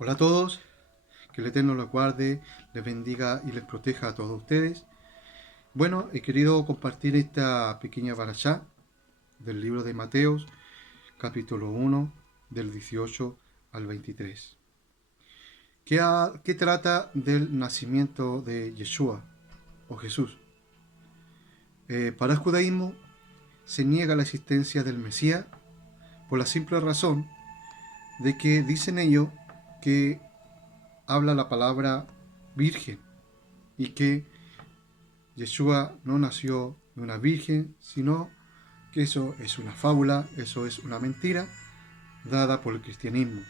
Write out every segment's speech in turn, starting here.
Hola a todos, que el Eterno los guarde, les bendiga y les proteja a todos ustedes. Bueno, he querido compartir esta pequeña parashá del libro de Mateos, capítulo 1, del 18 al 23, que trata del nacimiento de Yeshua o Jesús. Para el judaísmo se niega la existencia del Mesías por la simple razón de que dicen ellos que habla la palabra virgen y que Yeshua no nació de una virgen, sino que eso es una fábula, eso es una mentira dada por el cristianismo.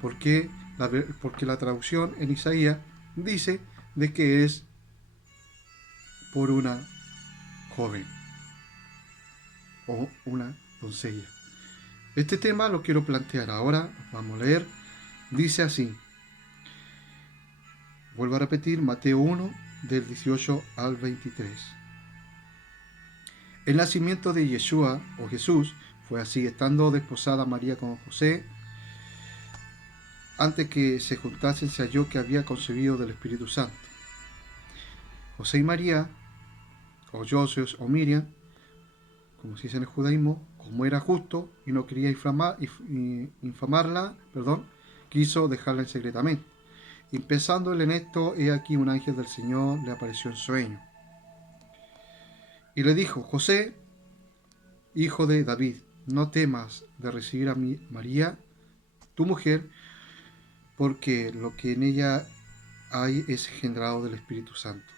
Porque la traducción en Isaías dice de que es por una joven o una doncella. Este tema lo quiero plantear ahora, vamos a leer. Dice así, vuelvo a repetir, Mateo 1, del 18 al 23. El nacimiento de Yeshua o Jesús fue así: estando desposada María con José, antes que se juntasen se halló que había concebido del Espíritu Santo. José y María, o Joseph o Miriam, como se dice en el judaísmo, como era justo y no quería infamarla, quiso dejarla en secretamente. Y pensándole en esto, he aquí un ángel del Señor le apareció en sueño. Y le dijo: José, hijo de David, no temas de recibir a María, tu mujer, porque lo que en ella hay es engendrado del Espíritu Santo.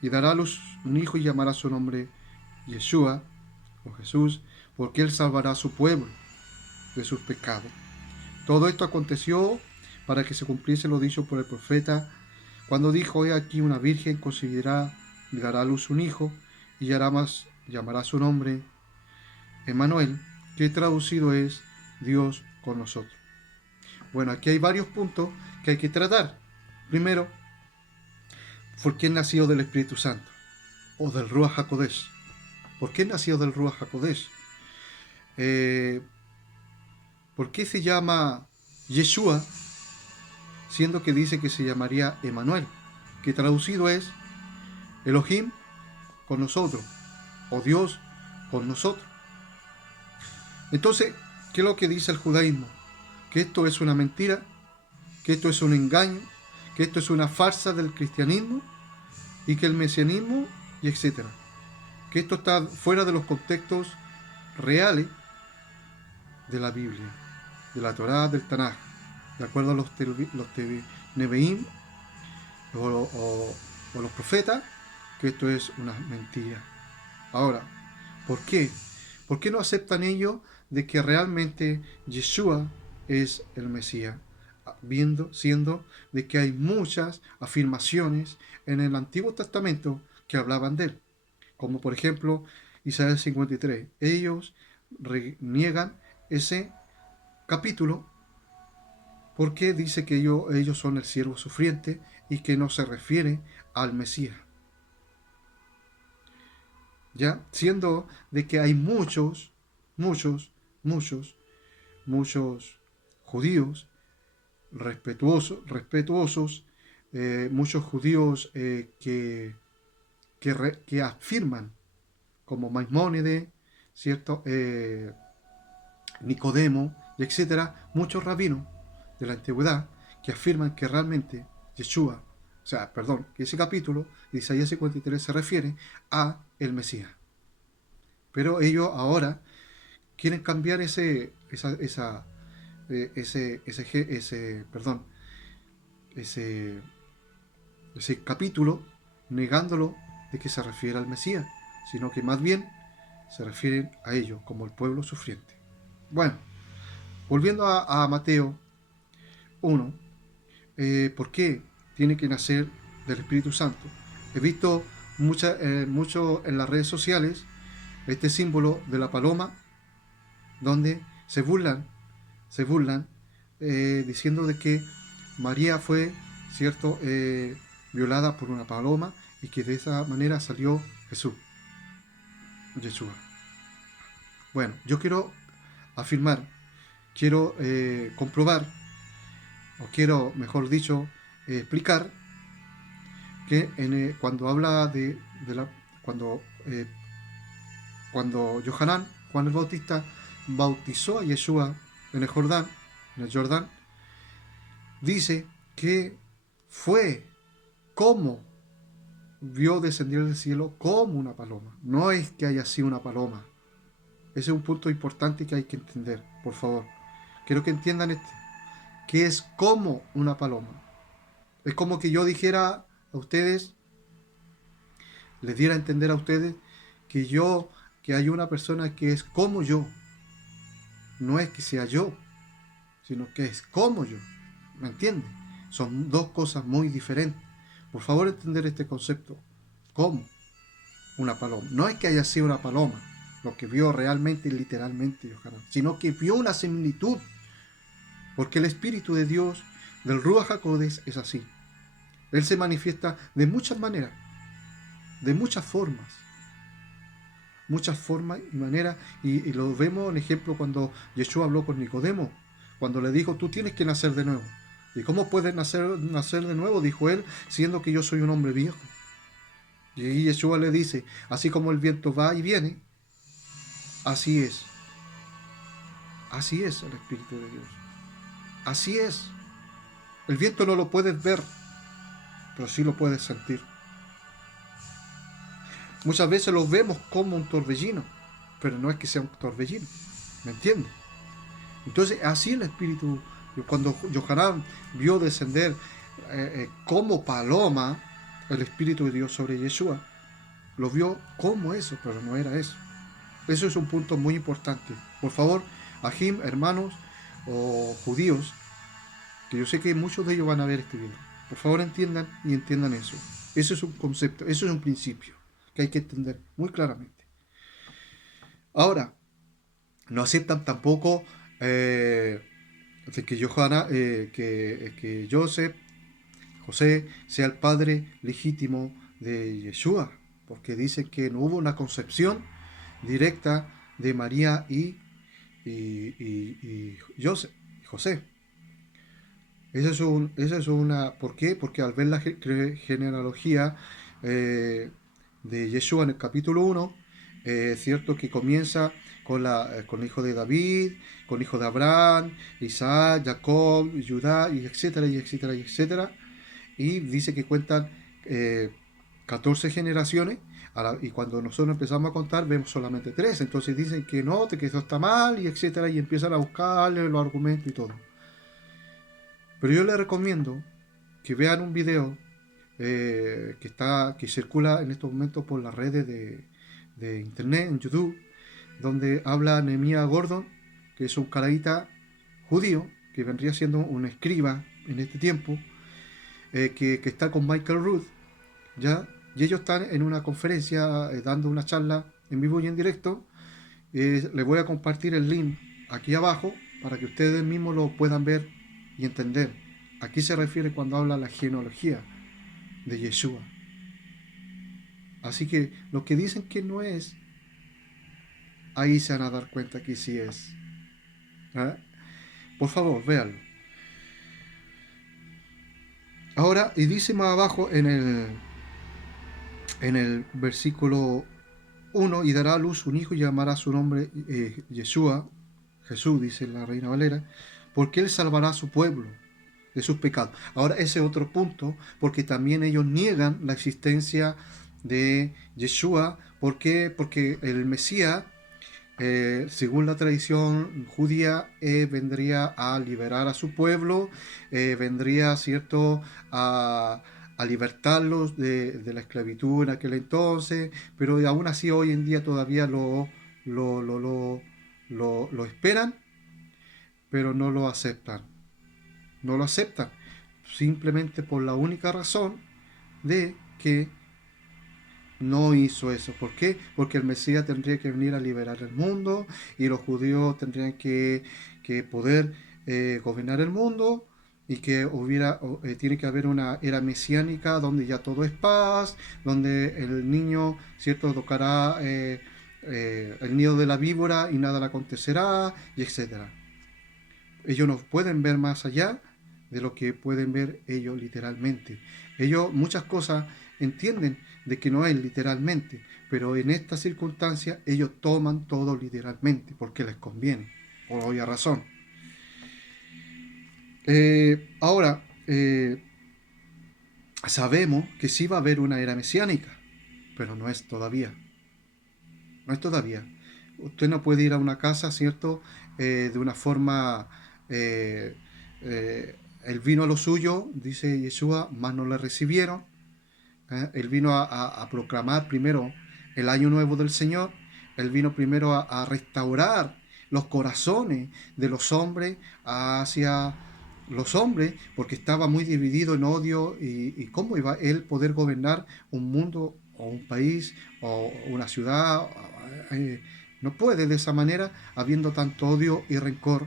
Y dará a luz un hijo y llamará su nombre Yeshua, o Jesús, porque él salvará a su pueblo de sus pecados. Todo esto aconteció para que se cumpliese lo dicho por el profeta, cuando dijo: he aquí una virgen concebirá y dará a luz un hijo, y llamará su nombre Emmanuel, que traducido es Dios con nosotros. Bueno, aquí hay varios puntos que hay que tratar. Primero, ¿por qué nació del Espíritu Santo? O del Ruach HaKodesh. ¿Por qué nació del Ruach HaKodesh? Eh, ¿Por qué se llama Yeshua, siendo que dice que se llamaría Emmanuel? Que traducido es Elohim con nosotros, o Dios con nosotros. Entonces, ¿qué es lo que dice el judaísmo? Que esto es una mentira, que esto es un engaño, que esto es una farsa del cristianismo y que el mesianismo y etcétera. Que esto está fuera de los contextos reales de la Biblia, de la Torá, del Tanaj, de acuerdo a los Nebeim o los profetas, que esto es una mentira. Ahora, ¿por qué? ¿Por qué no aceptan ellos de que realmente Yeshua es el Mesías? Siendo de que hay muchas afirmaciones en el Antiguo Testamento que hablaban de él, como por ejemplo Isaías 53. Ellos niegan ese capítulo porque dice que ellos son el siervo sufriente y que no se refiere al Mesías. Ya, siendo de que hay muchos, muchos, muchos judíos respetuosos, muchos judíos que afirman, como Maimónides, ¿cierto? Nicodemo, y etcétera, muchos rabinos de la antigüedad que afirman que realmente Yeshua, que ese capítulo de Isaías 53 se refiere a el Mesías. Pero ellos ahora quieren cambiar ese capítulo, negándolo de que se refiere al Mesías, sino que más bien se refieren a ellos como el pueblo sufriente. Bueno, volviendo a Mateo 1, ¿por qué tiene que nacer del Espíritu Santo? He visto mucho en las redes sociales este símbolo de la paloma, donde se burlan diciendo de que María fue, cierto, violada por una paloma y que de esa manera salió Jesús, Yeshua. Bueno, yo quiero afirmar, quiero comprobar o quiero, mejor dicho, explicar que cuando habla cuando, cuando Yohanan, Juan el Bautista, bautizó a Yeshua en el Jordán, dice que fue como vio descender del cielo como una paloma. No es que haya sido una paloma. Ese es un punto importante que hay que entender, por favor. Quiero que entiendan que es como una paloma. Es como que yo dijera a ustedes, les diera a entender a ustedes que hay una persona que es como yo. No es que sea yo, sino que es como yo. ¿Me entienden? Son dos cosas muy diferentes. Por favor, entender este concepto. ¿Cómo? Una paloma. No es que haya sido una paloma, lo que vio realmente y literalmente Yohanan, sino que vio una similitud. Porque el Espíritu de Dios, del Ruach HaKodesh, es así. Él se manifiesta de muchas maneras, de muchas formas y maneras, y lo vemos en ejemplo cuando Yeshua habló con Nicodemo, cuando le dijo, tú tienes que nacer de nuevo. ¿Y cómo puedes nacer de nuevo? Dijo él, siendo que yo soy un hombre viejo. Y ahí Yeshua le dice, así como el viento va y viene, así es. Así es el Espíritu de Dios. Así es. El viento no lo puedes ver, pero sí lo puedes sentir. Muchas veces lo vemos como un torbellino, pero no es que sea un torbellino. ¿Me entiendes? Entonces, así el Espíritu, cuando Yohanan vio descender como paloma el Espíritu de Dios sobre Yeshua, lo vio como eso, pero no era eso. Eso es un punto muy importante. Por favor, Ajim, hermanos o judíos, que yo sé que muchos de ellos van a ver este video. Por favor, entiendan y entiendan eso. Eso es un concepto, eso es un principio que hay que entender muy claramente. Ahora, no aceptan tampoco de que que José, sea el padre legítimo de Yeshua, porque dicen que no hubo una concepción directa de María y José. Esa es una. ¿Por qué? Porque al ver la genealogía eh, de Yeshua en el capítulo 1, es cierto que comienza con el hijo de David, con el hijo de Abraham, Isaac, Jacob, Judá, y etcétera, y etcétera, y etcétera. Y dice que cuentan 14 generaciones, y cuando nosotros empezamos a contar vemos solamente 3. Entonces dicen que no, que eso está mal, y etcétera, y empiezan a buscarle los argumentos y todo. Pero yo les recomiendo que vean un video que circula en estos momentos por las redes de internet, en YouTube, donde habla Nehemiah Gordon, que es un caraíta judío, que vendría siendo un escriba en este tiempo, que está con Michael Rood, ¿ya? Y ellos están en una conferencia dando una charla en vivo y en directo. Les voy a compartir el link aquí abajo para que ustedes mismos lo puedan ver y entender. ¿A qué se refiere cuando habla la genealogía de Yeshua? Así que los que dicen que no es, ahí se van a dar cuenta que sí es. ¿Ah? Por favor, véanlo. Ahora, y dice más abajo en el versículo 1, y dará a luz un hijo y llamará su nombre Yeshua, Jesús, dice la Reina Valera, porque él salvará a su pueblo de sus pecados. Ahora, ese es otro punto, porque también ellos niegan la existencia de Yeshua. ¿Por qué? Porque el Mesías, según la tradición judía, vendría a liberar a su pueblo, vendría, ¿cierto?, a libertarlos de la esclavitud en aquel entonces, pero aún así hoy en día todavía lo, lo, lo, lo esperan, pero no lo aceptan. No lo aceptan, simplemente por la única razón de que no hizo eso. ¿Por qué? Porque el Mesías tendría que venir a liberar el mundo y los judíos tendrían que poder gobernar el mundo, y que tiene que haber una era mesiánica donde ya todo es paz, donde el niño, cierto, tocará el nido de la víbora y nada le acontecerá, y etcétera. Ellos no pueden ver más allá de lo que pueden ver ellos literalmente. Ellos muchas cosas entienden de que no es literalmente, pero en esta circunstancia ellos toman todo literalmente porque les conviene, por obvia razón. Ahora, sabemos que sí va a haber una era mesiánica, pero no es todavía. No es todavía. Usted no puede ir a una casa, ¿cierto? De una forma... eh, él vino a lo suyo, dice Yeshua, mas no le recibieron. Él vino a proclamar primero el año nuevo del Señor. Él vino primero a restaurar los corazones de los hombres hacia los hombres, porque estaba muy dividido en odio y cómo iba él poder gobernar un mundo o un país o una ciudad. No puede de esa manera, habiendo tanto odio y rencor,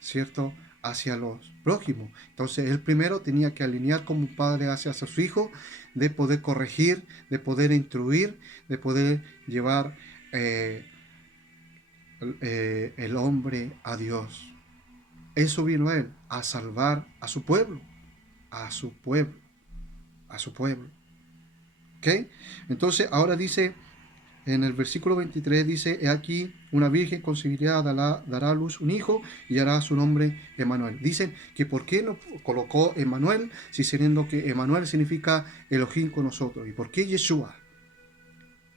¿cierto?, hacia los prójimos. Entonces él primero tenía que alinear como un padre hacia su hijo, de poder corregir, de poder instruir, de poder llevar el hombre a Dios. Eso vino él, a salvar a su pueblo, a su pueblo, a su pueblo. ¿Ok? Entonces ahora dice, en el versículo 23 dice, he aquí una virgen concebirá, dará a luz un hijo y hará su nombre Emanuel. Dicen que por qué no colocó Emanuel, si siendo que Emanuel significa Elohim con nosotros. ¿Y por qué Yeshua?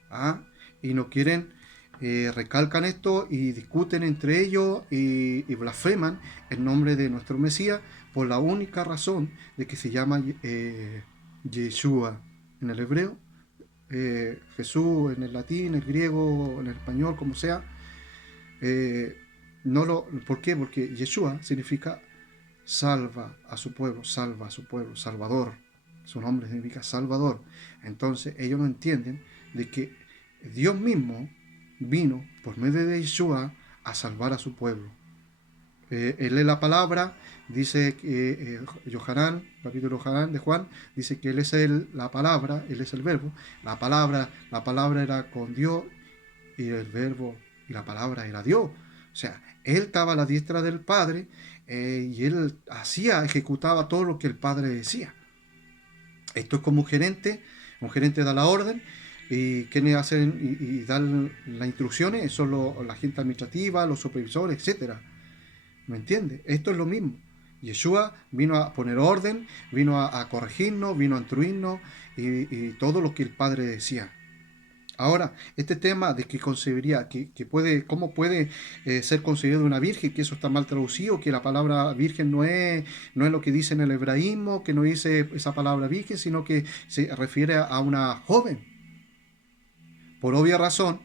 ¿Ah? Y no quieren, recalcan esto y discuten entre ellos y blasfeman el nombre de nuestro Mesías por la única razón de que se llama Yeshua en el hebreo, Jesús en el latín, el griego, en el español, como sea. No lo, ¿Por qué? Porque Yeshua significa salva a su pueblo, salva a su pueblo, salvador. Su nombre significa salvador. Entonces ellos no entienden de que Dios mismo vino por medio de Yeshua a salvar a su pueblo. Él lee la palabra, dice que Yohanan, capítulo Yohanan de Juan, dice que él es la palabra, él es el verbo. La palabra era con Dios y el verbo y la palabra era Dios. O sea, él estaba a la diestra del Padre y él ejecutaba todo lo que el Padre decía. Esto es como un gerente da la orden y quienes hacen y dan las instrucciones son la gente administrativa, los supervisores, etcétera. ¿Me entiende? Esto es lo mismo. Yeshua vino a poner orden, vino a corregirnos, vino a instruirnos y todo lo que el Padre decía. Ahora, este tema de que concebiría, cómo puede ser concebido una virgen, que eso está mal traducido, que la palabra virgen no es lo que dice en el hebraísmo, que no dice esa palabra virgen, sino que se refiere a una joven. Por obvia razón,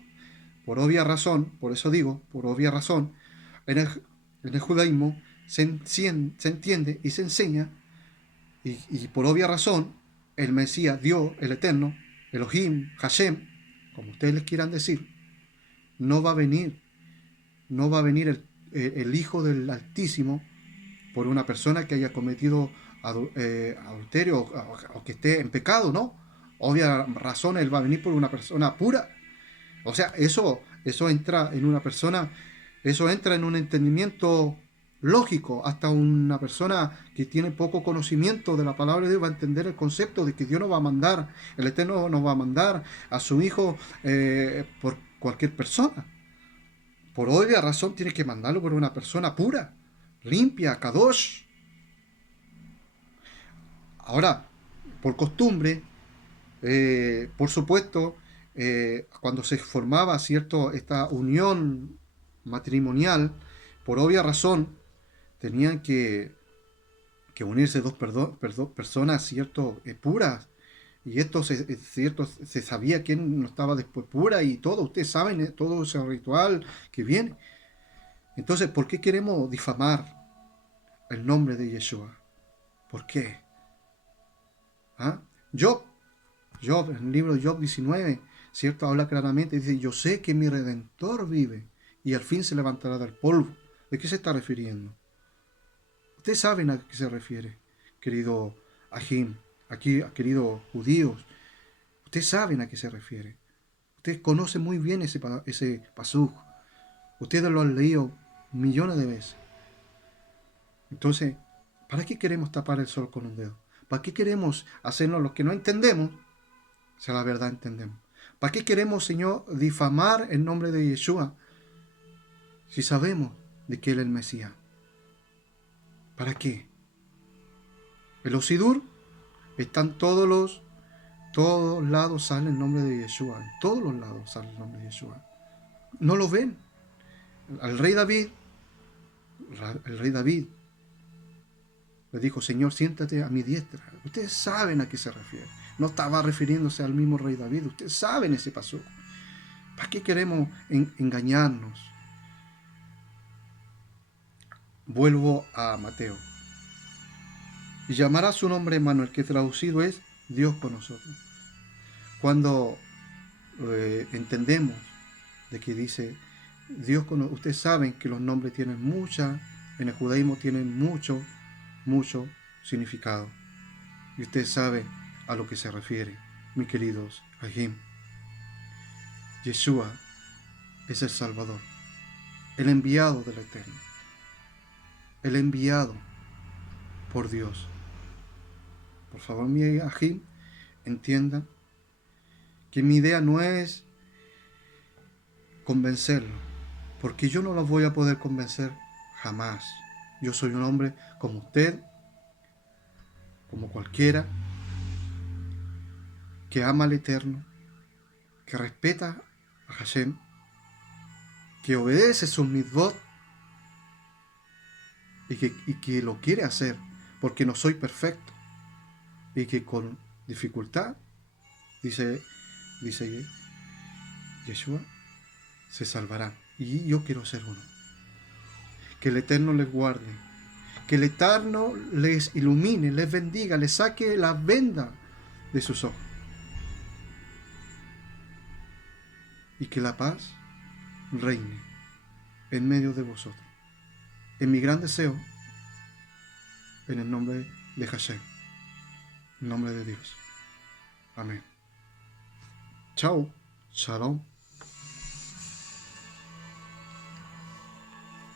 por eso digo, por obvia razón, en el judaísmo se entiende y se enseña, y por obvia razón, el Mesías, Dios, el Eterno, Elohim, Hashem, como ustedes les quieran decir, no va a venir, no va a venir el Hijo del Altísimo por una persona que haya cometido adulterio o que esté en pecado, ¿no? Obvia razón, Él va a venir por una persona pura. O sea, eso entra en una persona, eso entra en un entendimiento lógico. Hasta una persona que tiene poco conocimiento de la palabra de Dios va a entender el concepto de que Dios no va a mandar, el Eterno no va a mandar a su Hijo por cualquier persona. Por obvia razón tiene que mandarlo por una persona pura, limpia, kadosh. Ahora, por costumbre, por supuesto, cuando se formaba esta unión matrimonial, por obvia razón, tenían que unirse dos personas, ¿cierto?, puras. Y esto cierto, se sabía quién no estaba después pura y todo. Ustedes saben todo ese ritual que viene. Entonces, ¿por qué queremos difamar el nombre de Yeshua? ¿Por qué? ¿Ah? Job, en el libro de Job 19, ¿cierto? Habla claramente, dice, yo sé que mi Redentor vive y al fin se levantará del polvo. ¿De qué se está refiriendo? Ustedes saben a qué se refiere, querido Ajim, aquí, queridos judíos. Ustedes saben a qué se refiere. Ustedes conocen muy bien ese pasuk. Ustedes lo han leído millones de veces. Entonces, ¿Para qué queremos tapar el sol con un dedo? ¿Para qué queremos hacernos lo que no entendemos si la verdad entendemos? ¿Para qué queremos, Señor, difamar el nombre de Yeshua si sabemos de que Él es el Mesías? ¿Para qué? En los Sidur están todos lados sale el nombre de Yeshua. En todos los lados sale el nombre de Yeshua. No lo ven. Al rey David, el rey David le dijo, Señor, siéntate a mi diestra. Ustedes saben a qué se refiere. No estaba refiriéndose al mismo rey David. Ustedes saben ese paso. ¿Para qué queremos engañarnos? Vuelvo a Mateo. Y llamará su nombre Emmanuel, que traducido es Dios con nosotros. Cuando entendemos de que dice Dios con nosotros, ustedes saben que los nombres tienen en el judaísmo tienen mucho significado. Y ustedes saben a lo que se refiere, mis queridos Ajim. Yeshua es el Salvador, el enviado del Eterno, el enviado por Dios. Por favor, mi Ajim, entiendan que mi idea no es convencerlo, porque yo no los voy a poder convencer jamás. Yo soy un hombre como usted, como cualquiera, que ama al Eterno, que respeta a Hashem, que obedece sus mitzvot y que lo quiere hacer, porque no soy perfecto y que con dificultad, dice Yeshua, se salvarán. Y yo quiero ser uno. Que el Eterno les guarde, que el Eterno les ilumine, les bendiga, les saque la venda de sus ojos. Y que la paz reine en medio de vosotros. En mi gran deseo, en el nombre de Hashem, en nombre de Dios. Amén. Chao. Shalom.